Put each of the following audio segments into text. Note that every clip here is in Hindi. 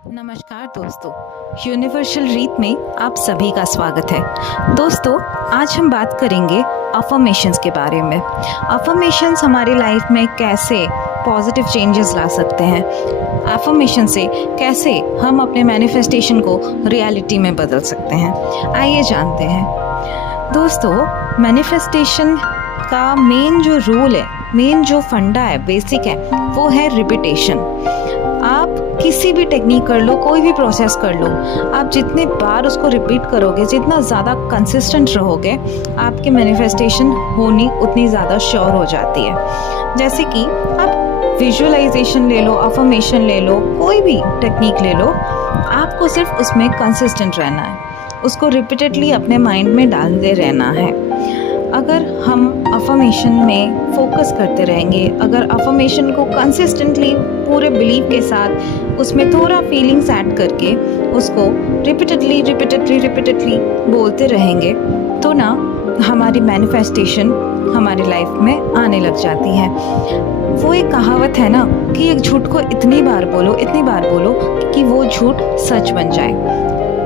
नमस्कार दोस्तों, यूनिवर्सल रीत में आप सभी का स्वागत है। दोस्तों, आज हम बात करेंगे अफर्मेशंस के बारे में। अफर्मेशंस हमारी लाइफ में कैसे पॉजिटिव चेंजेस ला सकते हैं, अफर्मेशन से कैसे हम अपने मैनिफेस्टेशन को रियलिटी में बदल सकते हैं, आइए जानते हैं। दोस्तों, मैनिफेस्टेशन का मेन जो रूल है, मेन जो फंडा है, बेसिक है, वो है रिपीटेशन। आप किसी भी टेक्निक कर लो, कोई भी प्रोसेस कर लो, आप जितनी बार उसको रिपीट करोगे, जितना ज़्यादा कंसिस्टेंट रहोगे, आपकी मैनिफेस्टेशन होनी उतनी ज़्यादा श्योर हो जाती है। जैसे कि आप विजुअलाइजेशन ले लो, अफर्मेशन ले लो, कोई भी टेक्निक ले लो, आपको सिर्फ उसमें कंसिस्टेंट रहना है, उसको रिपीटेडली अपने माइंड में डालते रहना है। अगर हम अफर्मेशन में फोकस करते रहेंगे, अगर अफर्मेशन को कंसिस्टेंटली पूरे बिलीव के साथ उसमें थोड़ा फीलिंग्स ऐड करके उसको रिपीटेडली बोलते रहेंगे, तो ना हमारी मैनिफेस्टेशन हमारी लाइफ में आने लग जाती है। वो एक कहावत है ना कि एक झूठ को इतनी बार बोलो कि वो झूठ सच बन जाए।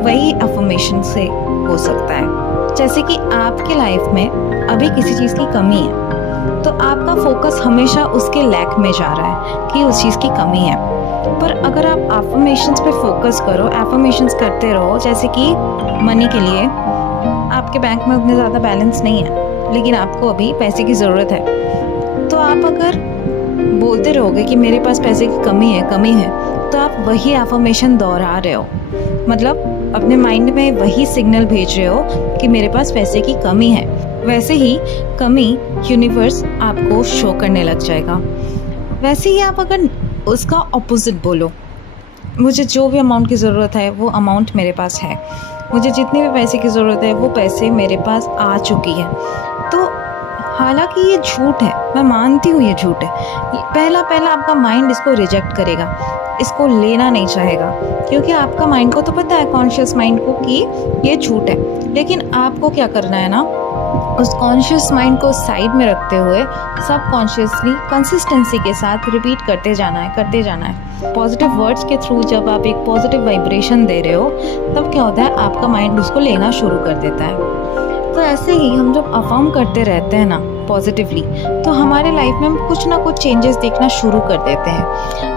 वही अफर्मेशन से हो सकता है। जैसे कि आपके लाइफ में अभी किसी चीज़ की कमी है, तो आपका फोकस हमेशा उसके लैक में जा रहा है कि उस चीज़ की कमी है। पर अगर आप अफर्मेशंस पे फोकस करो, अफर्मेशंस करते रहो, जैसे कि मनी के लिए आपके बैंक में उतने ज़्यादा बैलेंस नहीं है, लेकिन आपको अभी पैसे की ज़रूरत है, तो आप अगर बोलते रहोगे कि मेरे पास पैसे की कमी है, तो आप वही अफर्मेशन दोहरा रहे हो, मतलब अपने माइंड में वही सिग्नल भेज रहे हो कि मेरे पास पैसे की कमी है। वैसे ही कमी यूनिवर्स आपको शो करने लग जाएगा। वैसे ही आप अगर उसका ऑपोजिट बोलो, मुझे जो भी अमाउंट की ज़रूरत है वो अमाउंट मेरे पास है, मुझे जितने भी पैसे की ज़रूरत है वो पैसे मेरे पास आ चुकी है, तो हालांकि ये झूठ है, मैं मानती हूँ ये झूठ है। पहला आपका माइंड इसको रिजेक्ट करेगा, इसको लेना नहीं चाहेगा, क्योंकि आपका माइंड को तो पता है, कॉन्शियस माइंड को, कि ये झूठ है। लेकिन आपको क्या करना है ना, उस कॉन्शियस माइंड को साइड में रखते हुए सब कॉन्शियसली कंसिस्टेंसी के साथ रिपीट करते जाना है। पॉजिटिव वर्ड्स के थ्रू जब आप एक पॉजिटिव वाइब्रेशन दे रहे हो, तब क्या होता है, आपका माइंड उसको लेना शुरू कर देता है। तो ऐसे ही हम जब अफर्म करते रहते हैं ना पॉजिटिवली, तो हमारे लाइफ में हम कुछ ना कुछ चेंजेस देखना शुरू कर देते हैं।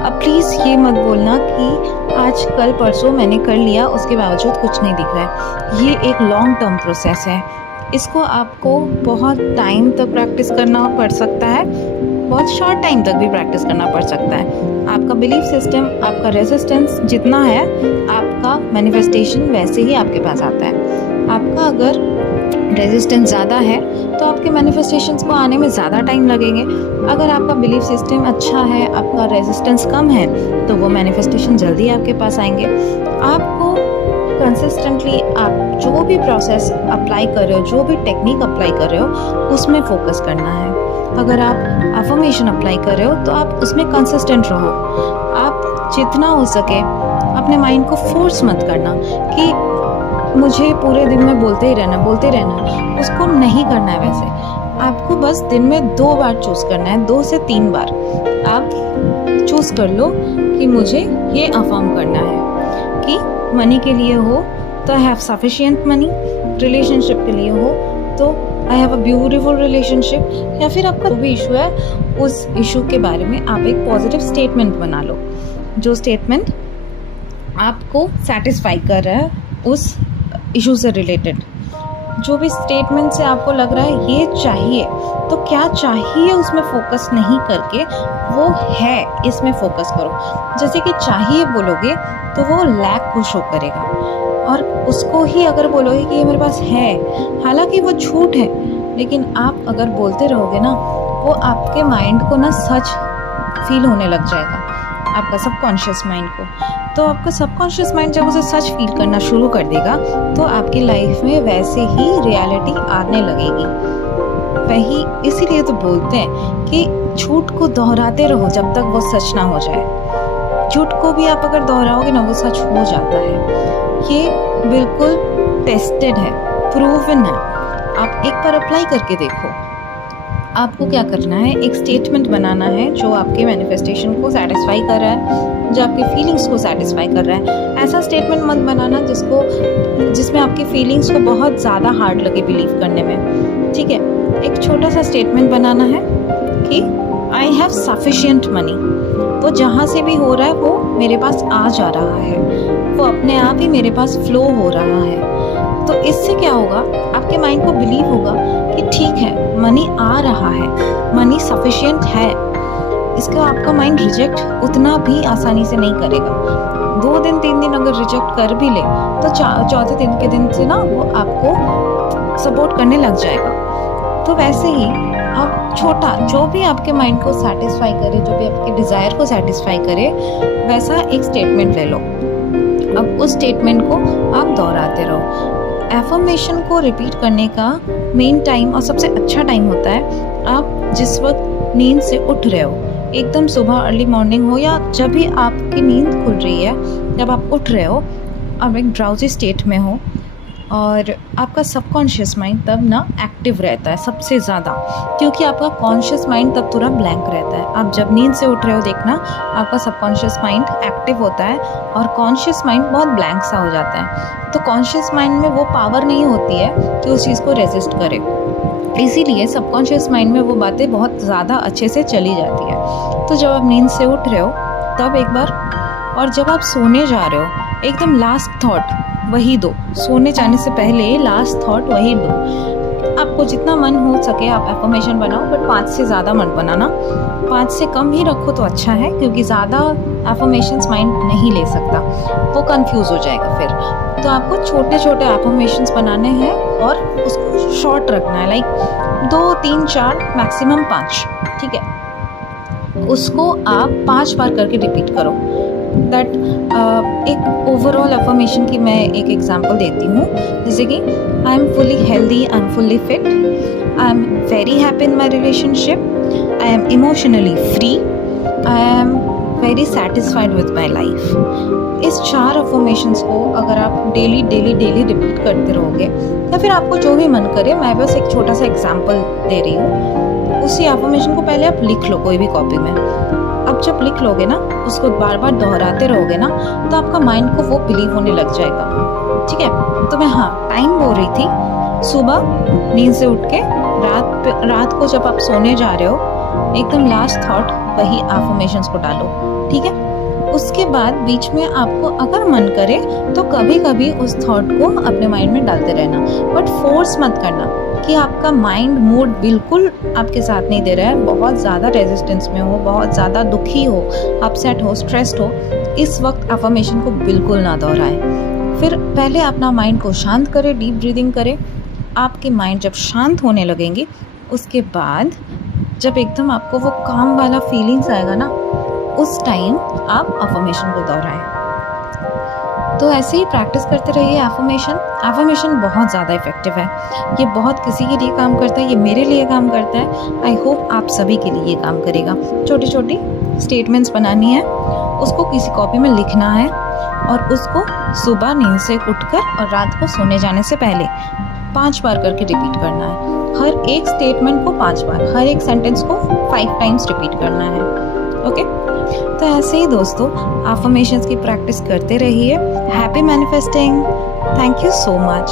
अब प्लीज़ ये मत बोलना कि आज कल परसों मैंने कर लिया, उसके बावजूद कुछ नहीं दिख रहा है। ये एक लॉन्ग टर्म प्रोसेस है, इसको आपको बहुत टाइम तक प्रैक्टिस करना पड़ सकता है, बहुत शॉर्ट टाइम तक भी प्रैक्टिस करना पड़ सकता है। आपका बिलीफ सिस्टम, आपका रेजिस्टेंस जितना है, आपका मैनिफेस्टेशन वैसे ही आपके पास आता है। आपका अगर रेजिस्टेंस ज़्यादा है तो आपके मैनिफेस्टेशंस को आने में ज़्यादा टाइम लगेंगे। अगर आपका बिलीफ सिस्टम अच्छा है, आपका रेजिस्टेंस कम है, तो वो मैनिफेस्टेशन जल्दी आपके पास आएंगे। आपको कंसिस्टेंटली आप जो भी प्रोसेस अप्लाई कर रहे हो, जो भी टेक्निक अप्लाई कर रहे हो, उसमें फोकस करना है। अगर आप अफर्मेशन अप्लाई कर रहे हो तो आप उसमें कंसिस्टेंट रहो। आप जितना हो सके अपने माइंड को फोर्स मत करना कि मुझे पूरे दिन में बोलते ही रहना, उसको नहीं करना है। वैसे आपको बस दिन में 2 बार चूज़ करना है, 2 से 3 बार आप चूज़ कर लो कि मुझे ये अफर्म करना है कि मनी के लिए हो तो I have sufficient money, relationship के लिए हो तो I have a beautiful relationship, या फिर आपका जो भी इशू है उस इशू के बारे में आप एक पॉजिटिव स्टेटमेंट बना लो, जो स्टेटमेंट आपको सेटिस्फाई कर रहा है उस इशू से रिलेटेड। जो भी स्टेटमेंट से आपको लग रहा है ये चाहिए, तो क्या चाहिए उसमें फोकस नहीं करके वो है इसमें फोकस करो। जैसे कि चाहिए बोलोगे तो वो लैक को शो करेगा, और उसको ही अगर बोलोगे कि ये मेरे पास है, हालांकि वो झूठ है, लेकिन आप अगर बोलते रहोगे ना, वो आपके माइंड को ना सच फील होने लग जाएगा, आपका सबकॉन्शियस माइंड को। तो आपका सबकॉन्शियस माइंड जब उसे सच फील करना शुरू कर देगा, तो आपकी लाइफ में वैसे ही रियलिटी आने लगेगी। वही इसीलिए तो बोलते हैं कि झूठ को दोहराते रहो जब तक वो सच ना हो जाए। झूठ को भी आप अगर दोहराओगे ना, वो सच हो जाता है। ये बिल्कुल टेस्टेड है, प्रूवन है। आप एक बार अप्लाई करके देखो, आपको क्या करना है, एक स्टेटमेंट बनाना है जो आपके मैनिफेस्टेशन को सेटिस्फाई कर रहा है, जो आपके फीलिंग्स को सेटिस्फाई कर रहा है। ऐसा स्टेटमेंट मत बनाना जिसमें आपकी फीलिंग्स को बहुत ज़्यादा हार्ड लगे बिलीव करने में, ठीक है। एक छोटा सा स्टेटमेंट बनाना है कि आई हैव सफिशिएंट मनी। वो जहाँ से भी हो रहा है वो मेरे पास आ जा रहा है, वो अपने आप ही मेरे पास फ्लो हो रहा है। तो इससे क्या होगा, आपके माइंड को बिलीव होगा कि ठीक है, मनी आ रहा है, मनी सफिशिएंट है। इसका आपका माइंड रिजेक्ट उतना भी आसानी से नहीं करेगा। 2 दिन 3 दिन अगर रिजेक्ट कर भी ले तो चौथे दिन के दिन से ना वो आपको सपोर्ट करने लग जाएगा। तो वैसे ही आप छोटा जो भी आपके माइंड को सेटिस्फाई करे, जो भी आपके डिज़ायर को सेटिस्फाई करे, वैसा एक स्टेटमेंट ले लो। अब उस स्टेटमेंट को आप दोहराते रहो। एफर्मेशन को रिपीट करने का मेन टाइम और सबसे अच्छा टाइम होता है आप जिस वक्त नींद से उठ रहे हो, एकदम सुबह अर्ली मॉर्निंग हो या जब भी आपकी नींद खुल रही है, जब आप उठ रहे हो, आप एक ड्राउजी स्टेट में हो और आपका सबकॉन्शियस माइंड तब ना एक्टिव रहता है सबसे ज़्यादा, क्योंकि आपका कॉन्शियस माइंड तब पूरा ब्लैंक रहता है। आप जब नींद से उठ रहे हो, देखना आपका सबकॉन्शियस माइंड एक्टिव होता है और कॉन्शियस माइंड बहुत ब्लैंक सा हो जाता है। तो कॉन्शियस माइंड में वो पावर नहीं होती है कि उस चीज़ को रेजिस्ट करे, इसीलिए सबकॉन्शियस माइंड में वो बातें बहुत ज़्यादा अच्छे से चली जाती है। तो जब आप नींद से उठ रहे हो तब एक बार, और जब आप सोने जा रहे हो एकदम लास्ट थॉट वही दो, सोने जाने से पहले लास्ट थॉट वही दो। आपको जितना मन हो सके आप एफर्मेशन बनाओ, बट 5 से ज़्यादा मत बनाना, 5 से कम ही रखो तो अच्छा है, क्योंकि ज़्यादा एफर्मेशंस माइंड नहीं ले सकता, वो कंफ्यूज हो जाएगा फिर। तो आपको छोटे छोटे एफर्मेशंस बनाने हैं और उसको शॉर्ट रखना है, लाइक 2 3 4 मैक्सिमम 5, ठीक है। उसको आप 5 बार करके रिपीट करो। दैट एक ओवरऑल अफर्मेशन की मैं एक एग्जांपल देती हूँ, जैसे कि I am fully healthy, I am fully fit, I am very happy in my relationship, I am emotionally free, I am very satisfied with my life. इस 4 अफर्मेशंस को अगर आप डेली रिपीट करते रहोगे, या फिर आपको जो भी मन करे, मैं बस एक छोटा सा एग्जांपल दे रही हूँ, उसी अफर्मेशन को पहले आप लिख लो कोई भी कॉपी में। अब जब लिख लोगे ना, उसको बार बार दोहराते रहोगे ना, तो आपका माइंड को वो बिलीव होने लग जाएगा, ठीक है। तो मैं टाइम बोल रही थी, सुबह नींद से उठ के रात को जब आप सोने जा रहे हो, एकदम लास्ट थॉट वही अफर्मेशंस को डालो, ठीक है। उसके बाद बीच में आपको अगर मन करे तो कभी कभी उस थॉट को अपने माइंड में डालते रहना, बट फोर्स मत करना कि आपका माइंड मूड बिल्कुल आपके साथ नहीं दे रहा है, बहुत ज़्यादा रेजिस्टेंस में हो, बहुत ज़्यादा दुखी हो, अपसेट हो, स्ट्रेस्ड हो, इस वक्त अफर्मेशन को बिल्कुल ना दोहराएं। फिर पहले अपना माइंड को शांत करें, डीप ब्रीदिंग करें। आपके माइंड जब शांत होने लगेंगे, उसके बाद जब एकदम आपको वो काम वाला फीलिंग्स आएगा ना, उस टाइम आप अफर्मेशन को दोहराएं। तो ऐसे ही प्रैक्टिस करते रहिए एफर्मेशन बहुत ज़्यादा इफेक्टिव है, ये बहुत किसी के लिए काम करता है, ये मेरे लिए काम करता है। आई होप आप सभी के लिए ये काम करेगा। छोटी छोटी स्टेटमेंट्स बनानी है, उसको किसी कॉपी में लिखना है और उसको सुबह नींद से उठकर और रात को सोने जाने से पहले 5 बार करके रिपीट करना है। हर एक स्टेटमेंट को 5 बार, हर एक सेंटेंस को 5 टाइम्स रिपीट करना है, ओके। तो ऐसे ही दोस्तों अफर्मेशंस की प्रैक्टिस करते रहिए। Happy manifesting. Thank you so much.